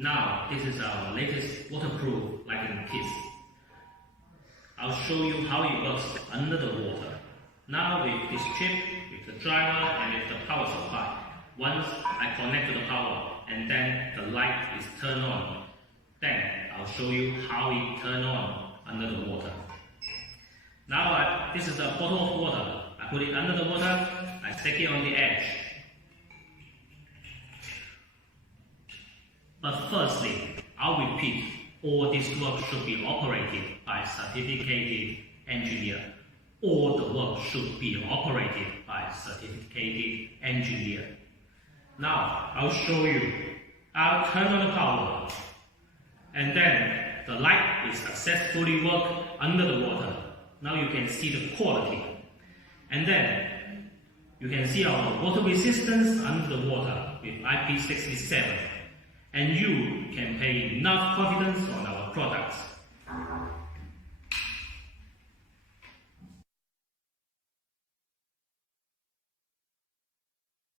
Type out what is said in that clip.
Now, this is our latest waterproof lighting kit. I'll show you how it works under the water. Now with this chip, with the driver and with the power supply, once I connect to the power and then the light is turned on, then I'll show you how it turns on under the water. Now this is a bottle of water. I put it under the water, I stick it on the edge. But firstly, I'll repeat, all this work should be operated by a certificated engineer. All the work should be operated by a certificated engineer. Now, I'll show you. I'll turn on the power, and then the light is successfully worked under the water. Now you can see the quality. And then you can see our water resistance under the water with IP67. And you can pay enough confidence on our products.